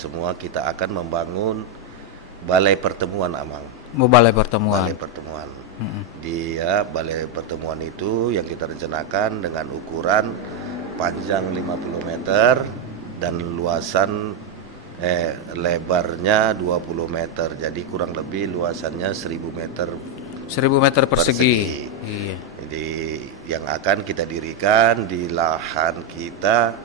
semua kita akan membangun balai pertemuan, Amang. Balai pertemuan. Balai pertemuan. Balai pertemuan itu yang kita rencanakan dengan ukuran panjang 50 meter dan luasan lebarnya 20 meter. Jadi kurang lebih luasannya 1000 meter. 1000 meter persegi. Iya. Jadi yang akan kita dirikan di lahan kita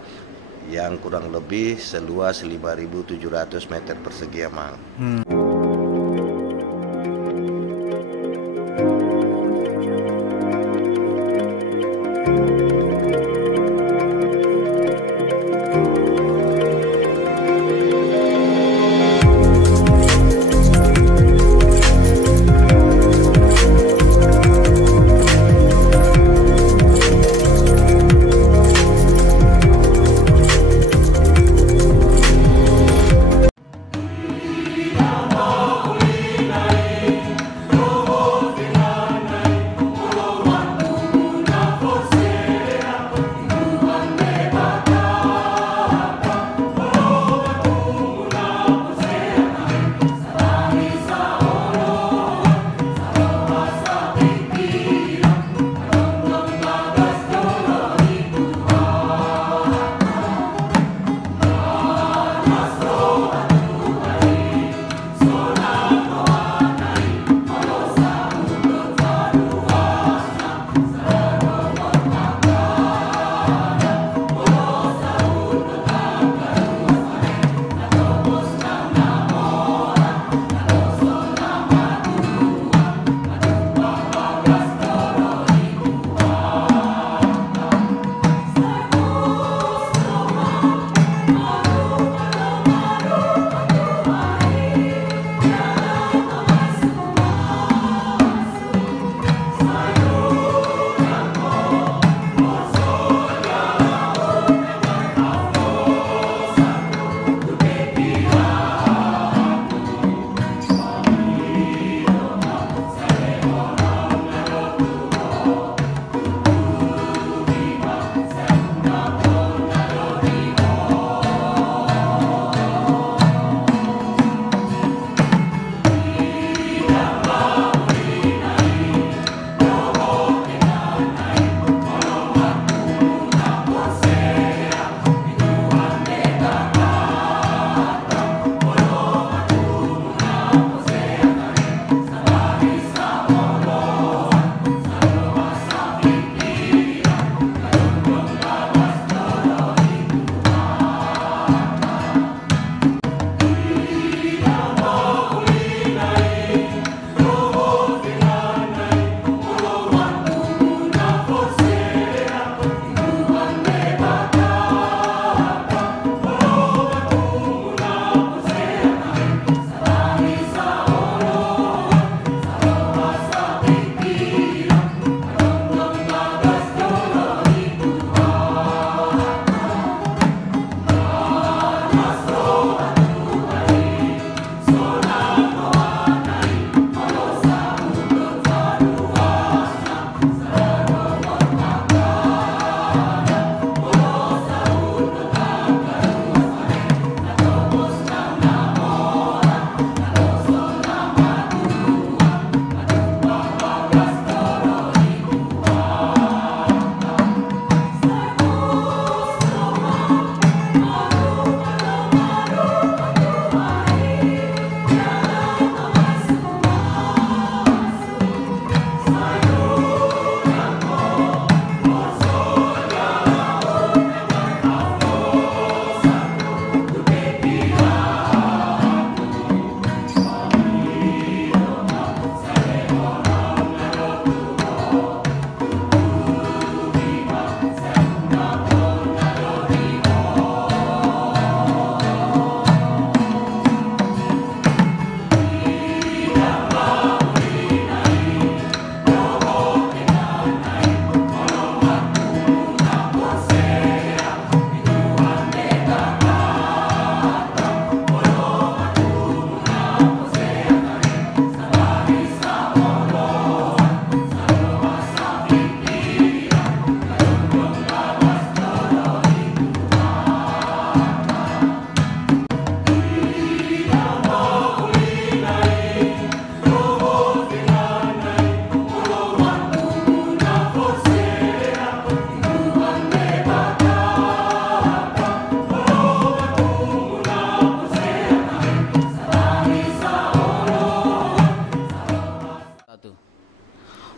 yang kurang lebih seluas 5.700 meter persegi, Amang.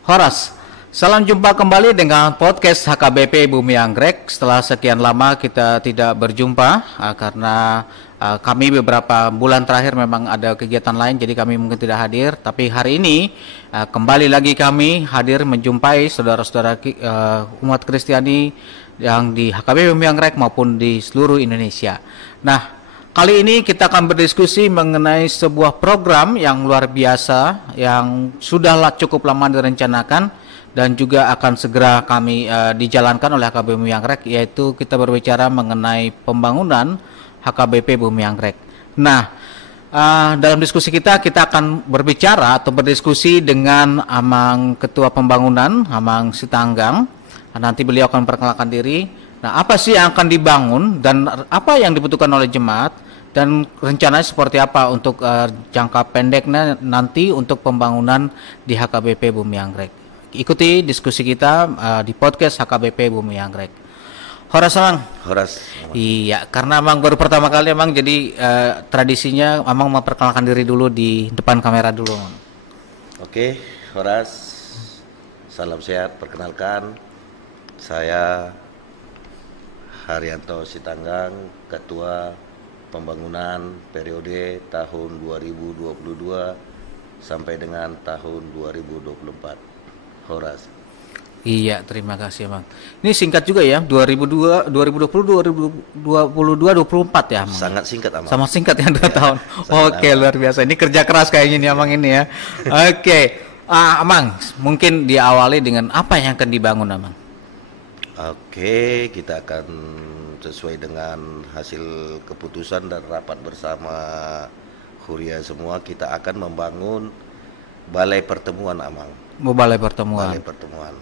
Horas, salam jumpa kembali dengan podcast HKBP Bumi Anggrek. Setelah sekian lama kita tidak berjumpa karena kami beberapa bulan terakhir memang ada kegiatan lain, jadi kami mungkin tidak hadir. Tapi hari ini kembali lagi kami hadir menjumpai saudara-saudara umat Kristiani yang di HKBP Bumi Anggrek maupun di seluruh Indonesia. Nah, kali ini kita akan berdiskusi mengenai sebuah program yang luar biasa yang sudah cukup lama direncanakan dan juga akan segera kami dijalankan oleh HKBP Bumi Anggrek, yaitu kita berbicara mengenai pembangunan HKBP Bumi Anggrek. Nah, dalam diskusi kita akan berbicara atau berdiskusi dengan Amang Ketua Pembangunan, Amang Sitanggang. Nanti beliau akan memperkenalkan diri. Nah, apa sih yang akan dibangun dan apa yang dibutuhkan oleh jemaat? Dan rencananya seperti apa untuk jangka pendeknya nanti untuk pembangunan di HKBP Bumi Anggrek. Ikuti diskusi kita di podcast HKBP Bumi Anggrek. Horas, Amang. Horas. Iya, karena Amang baru pertama kali, Amang, jadi tradisinya Amang memperkenalkan diri dulu di depan kamera dulu, Amang. Oke, Horas. Salam sehat, perkenalkan. Saya Haryanto Sitanggang, Ketua Pembangunan periode tahun 2022 sampai dengan tahun 2024. Horas. Iya, terima kasih, Bang. Ini singkat juga ya, 2020, 2024 ya, Bang? Sangat singkat, Amang. Sama singkat ya, 2 tahun. Oke, luar biasa. Ini kerja keras kayaknya nih, Amang, ini ya. Oke, Amang, mungkin diawali dengan apa yang akan dibangun, Amang? Oke, kita akan sesuai dengan hasil keputusan dan rapat bersama Huria semua, kita akan membangun balai pertemuan, Amang. Balai pertemuan. Balai pertemuan.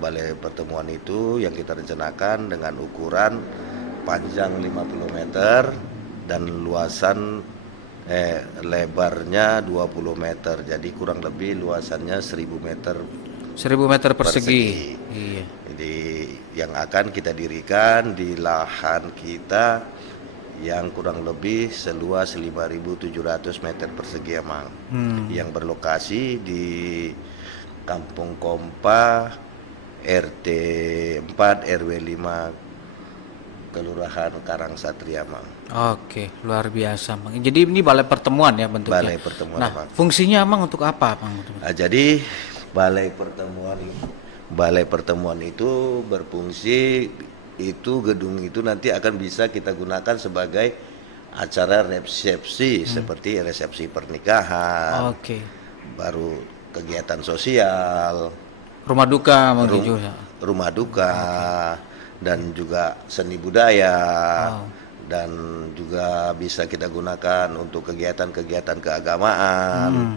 Balai pertemuan itu yang kita rencanakan dengan ukuran panjang 50 meter dan luasan lebarnya 20 meter. Jadi kurang lebih luasannya 1000 meter. 1000 meter persegi. Iya. Jadi yang akan kita dirikan di lahan kita yang kurang lebih seluas 5.700 meter persegi, Amang. Yang berlokasi di Kampung Kompa, RT 4 RW 5, Kelurahan Karangsatria, Amang. Oke, luar biasa, Bang. Jadi ini balai pertemuan ya bentuknya. Balai pertemuan, nah, Amang. Fungsinya, Amang, untuk apa, Bang? Jadi balai pertemuan itu berfungsi, itu gedung itu nanti akan bisa kita gunakan sebagai acara resepsi seperti resepsi pernikahan. Oke. Baru kegiatan sosial, rumah duka, rumah duka, dan juga seni budaya, dan juga bisa kita gunakan untuk kegiatan-kegiatan keagamaan.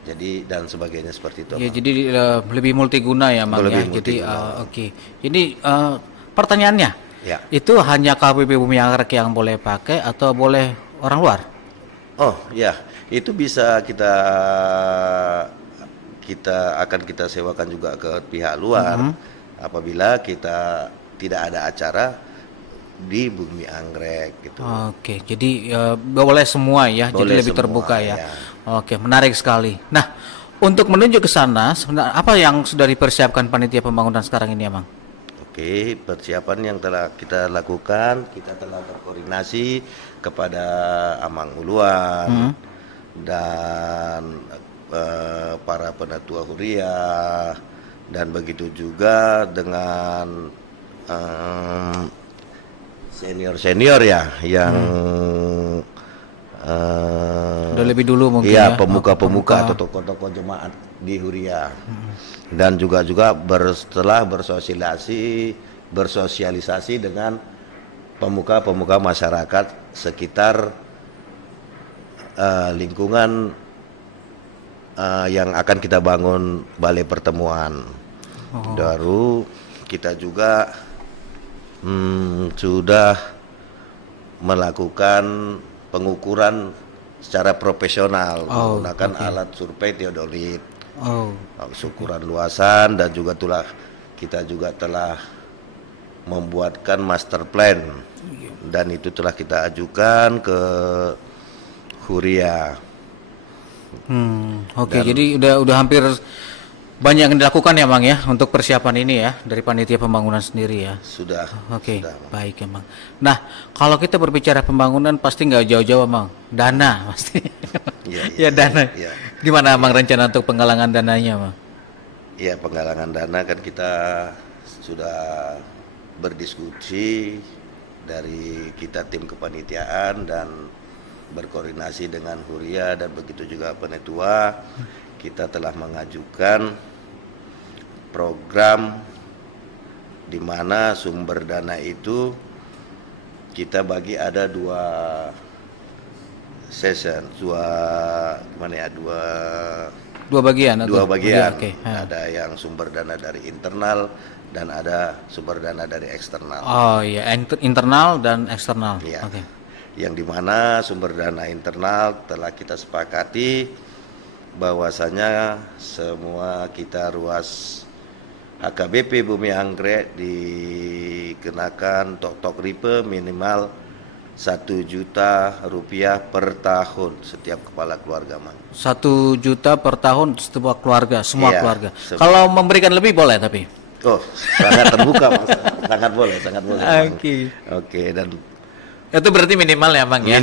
Jadi dan sebagainya seperti itu. Ya, jadi lebih multiguna ya, Mang, ya. Jadi oke. Jadi pertanyaannya, ya, itu hanya KBP Bumi Anggrek yang boleh pakai atau boleh orang luar? Oh ya, itu bisa kita akan kita sewakan juga ke pihak luar apabila kita tidak ada acara di Bumi Anggrek gitu. Oke, jadi boleh semua ya, boleh, jadi lebih terbuka ya. Oke, menarik sekali. Nah, untuk menuju ke sana, sebenarnya apa yang sudah dipersiapkan panitia pembangunan sekarang ini, Amang? Oke, persiapan yang telah kita lakukan, kita telah berkoordinasi kepada Amang Uluan dan para penatua Huria, dan begitu juga dengan senior ya yang udah lebih dulu mungkin ya, pemuka-pemuka atau tokoh-tokoh jemaat di Huria. Dan juga setelah bersosialisasi dengan pemuka-pemuka masyarakat sekitar lingkungan yang akan kita bangun balai pertemuan. Baru kita juga sudah melakukan pengukuran secara profesional menggunakan alat survei teodolit, ukuran luasan, dan juga kita telah membuatkan master plan, dan itu telah kita ajukan ke Huria. Oke, jadi udah hampir Banyak yang dilakukan ya Mang ya untuk persiapan ini ya dari panitia pembangunan sendiri ya. Sudah. Oke, Sudah, baik ya Mang. Nah, kalau kita berbicara pembangunan pasti nggak jauh-jauh Mang, dana pasti. Iya, Ya dana. iya. Gimana Mang rencana untuk penggalangan dananya Mang? Ya, penggalangan dana kan kita sudah berdiskusi dari kita tim kepanitiaan dan berkoordinasi dengan Huria dan begitu juga Penetua. Kita telah mengajukan program di mana sumber dana itu kita bagi ada dua session, Dua bagian. dua bagian. Oke. Ada yang sumber dana dari internal dan ada sumber dana dari eksternal. Oh iya, internal dan eksternal. Ya. Oke. Yang dimana sumber dana internal telah kita sepakati bahwasanya semua kita ruas HKBP Bumi Anggrek dikenakan tok ripe minimal 1 juta rupiah per tahun setiap kepala keluarga, Mang. 1 juta per tahun setiap keluarga, semua Iya, keluarga. semua. Kalau memberikan lebih boleh tapi. Oh, sangat terbuka, Mang. Sangat boleh, Mang. Oke. Oke, dan Itu berarti minimal ya, Mang ya?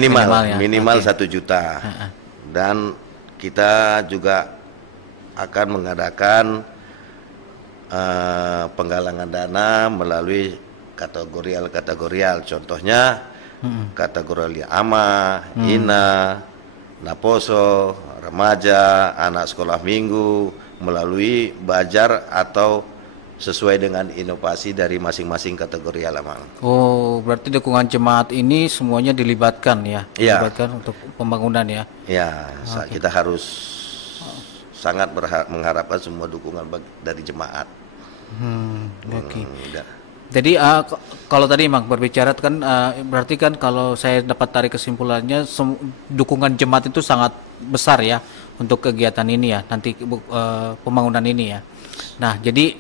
minimal Oke. 1 juta. Dan kita juga akan mengadakan penggalangan dana melalui kategorial. Contohnya kategori ama, ina, naposo, remaja, anak sekolah minggu melalui bajar atau sesuai dengan inovasi dari masing-masing kategori Mang. Oh, berarti dukungan jemaat ini semuanya dilibatkan ya? Iya. Dilibatkan untuk pembangunan ya? Ya, kita harus sangat mengharapkan semua dukungan dari jemaat. Oke. Ya. Jadi kalau tadi Mang berbicara kan berarti kan kalau saya dapat tarik kesimpulannya dukungan jemaat itu sangat besar ya untuk kegiatan ini ya nanti pembangunan ini ya. Nah jadi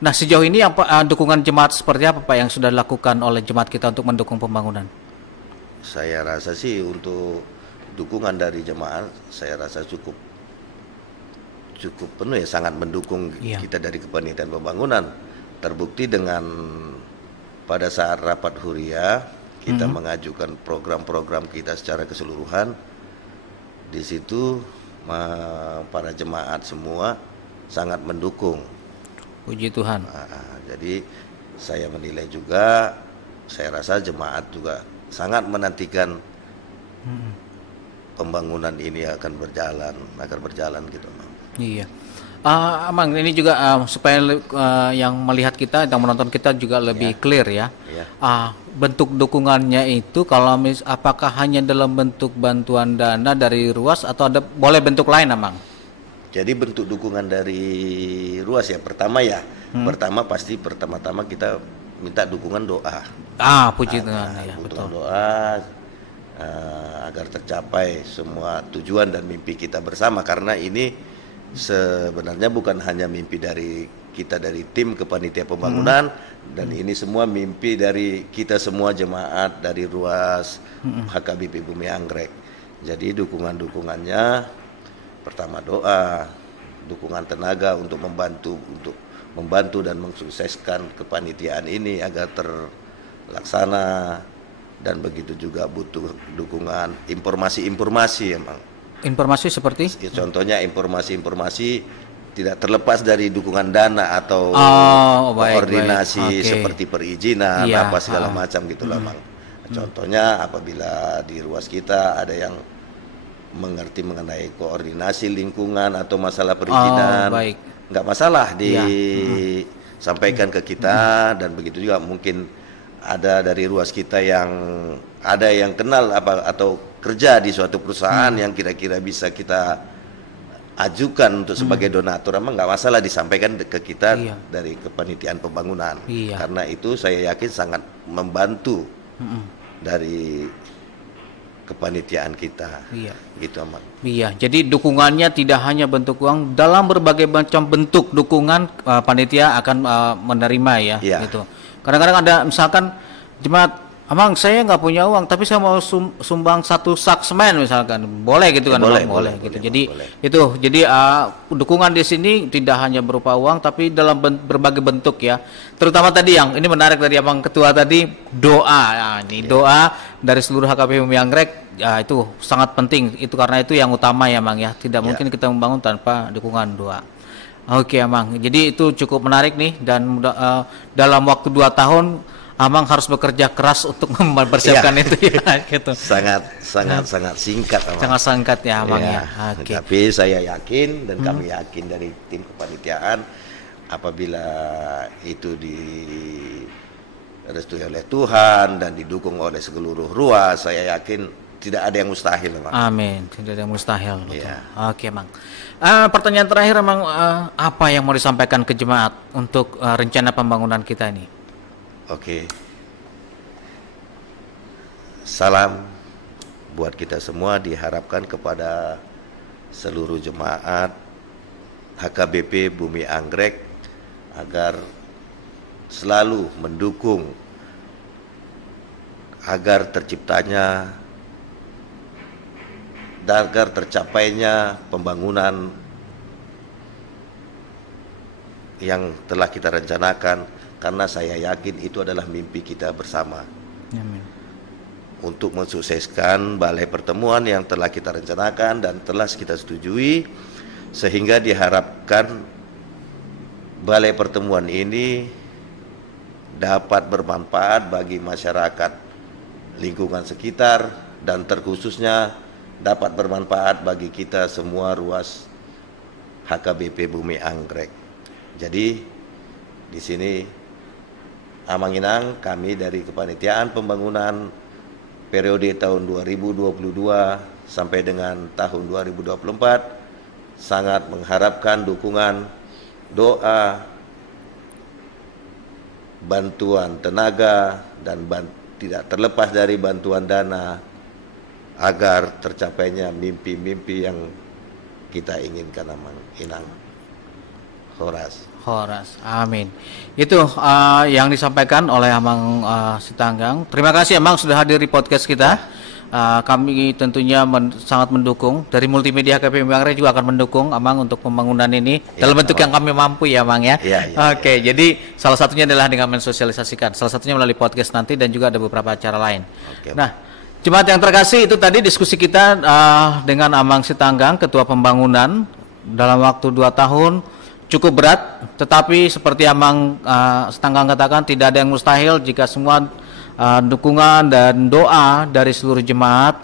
nah sejauh ini dukungan jemaat seperti apa Pak yang sudah dilakukan oleh jemaat kita untuk mendukung pembangunan? Saya rasa sih untuk dukungan dari jemaat saya rasa cukup penuh ya, sangat mendukung kita dari kepanitiaan pembangunan. Terbukti dengan pada saat rapat Huria kita mengajukan program-program kita secara keseluruhan. Di situ para jemaat semua sangat mendukung. Puji Tuhan. Jadi saya menilai juga, saya rasa jemaat juga sangat menantikan pembangunan ini akan berjalan gitu, Mang. Iya. Mang ini juga supaya yang melihat kita, yang menonton kita juga lebih clear ya. Bentuk dukungannya itu kalau apakah hanya dalam bentuk bantuan dana dari ruas atau ada boleh bentuk lain, Mang? Jadi bentuk dukungan dari ruas ya pertama pertama-tama kita minta dukungan doa. Puji Tuhan ya, betul. Doa agar tercapai semua tujuan dan mimpi kita bersama, karena ini sebenarnya bukan hanya mimpi dari kita dari tim kepanitiaan pembangunan dan ini semua mimpi dari kita semua jemaat dari ruas HKBP Bumi Anggrek. Jadi dukungannya pertama doa, dukungan tenaga untuk membantu dan mensukseskan kepanitiaan ini agar terlaksana, dan begitu juga butuh dukungan informasi emang. Informasi seperti? Contohnya informasi tidak terlepas dari dukungan dana atau koordinasi seperti perizinan segala macam gitulah, Mang. Contohnya apabila di ruas kita ada yang mengerti mengenai koordinasi lingkungan atau masalah perizinan, nggak masalah disampaikan ke kita, dan begitu juga mungkin ada dari ruas kita yang ada yang kenal atau kerja di suatu perusahaan yang kira-kira bisa kita ajukan untuk sebagai donatur, emang nggak masalah disampaikan ke kita dari kepanitiaan pembangunan, karena itu saya yakin sangat membantu dari kepanitiaan kita. Gitu, Mang. Jadi dukungannya tidak hanya bentuk uang, dalam berbagai macam bentuk dukungan panitia akan menerima ya. Gitu. Kadang-kadang ada misalkan jemaat Amang, saya nggak punya uang, tapi saya mau sumbang 1 sak semen misalkan, boleh gitu kan? Boleh gitu. Jadi boleh. jadi dukungan di sini tidak hanya berupa uang, tapi dalam berbagai bentuk ya. Terutama tadi yang ini menarik dari Abang Ketua tadi, doa. Nah, ini doa dari seluruh HKBP Bumi Anggrek, ya itu sangat penting. Itu karena itu yang utama ya, Mang ya. Tidak mungkin kita membangun tanpa dukungan doa. Oke, Amang. Jadi itu cukup menarik nih, dan dalam waktu 2 tahun Amang harus bekerja keras untuk mempersiapkan itu ya, gitu. Sangat singkat, Amang. Sangat singkat ya, Amang ya. Okay. Tapi saya yakin dan kami yakin dari tim kepanitiaan, apabila itu direstui oleh Tuhan dan didukung oleh seluruh ruas, saya yakin tidak ada yang mustahil, Amang. Amin. Tidak ada yang mustahil. Ya. Oke, Mang. Pertanyaan terakhir, Amang, apa yang mau disampaikan ke jemaat untuk rencana pembangunan kita ini? Oke. Salam buat kita semua, diharapkan kepada seluruh jemaat HKBP Bumi Anggrek agar selalu mendukung agar terciptanya dan agar tercapainya pembangunan yang telah kita rencanakan, karena saya yakin itu adalah mimpi kita bersama. Amin. Untuk mensukseskan balai pertemuan yang telah kita rencanakan dan telah kita setujui, sehingga diharapkan balai pertemuan ini dapat bermanfaat bagi masyarakat lingkungan sekitar, dan terkhususnya dapat bermanfaat bagi kita semua ruas HKBP Bumi Anggrek. Jadi di sini Amang Inang, kami dari kepanitiaan pembangunan periode tahun 2022 sampai dengan tahun 2024 sangat mengharapkan dukungan, doa, bantuan tenaga, dan tidak terlepas dari bantuan dana agar tercapainya mimpi-mimpi yang kita inginkan, Amang Inang. Horas. Amin. Itu yang disampaikan oleh Amang Sitanggang. Terima kasih, Amang, sudah hadir di podcast kita. Kami tentunya sangat mendukung. Dari Multimedia HKBP Bumi Anggrek juga akan mendukung Amang untuk pembangunan ini dalam bentuk yang kami mampu ya, Amang ya. Oke, jadi salah satunya adalah dengan mensosialisasikan. Salah satunya melalui podcast nanti, dan juga ada beberapa acara lain. Nah, jemaat yang terkasih, itu tadi diskusi kita dengan Amang Sitanggang, Ketua Pembangunan, dalam waktu 2 tahun. Cukup berat, tetapi seperti Amang Sitanggang katakan, tidak ada yang mustahil jika semua dukungan dan doa dari seluruh jemaat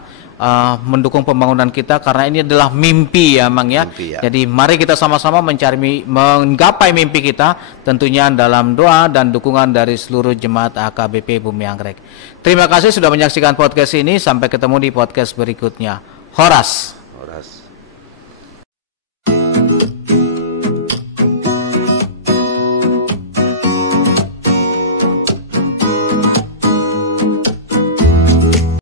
mendukung pembangunan kita, karena ini adalah mimpi ya, Amang ya. Jadi mari kita sama-sama menggapai mimpi kita, tentunya dalam doa dan dukungan dari seluruh jemaat HKBP Bumi Anggrek. Terima kasih sudah menyaksikan podcast ini, sampai ketemu di podcast berikutnya. Horas.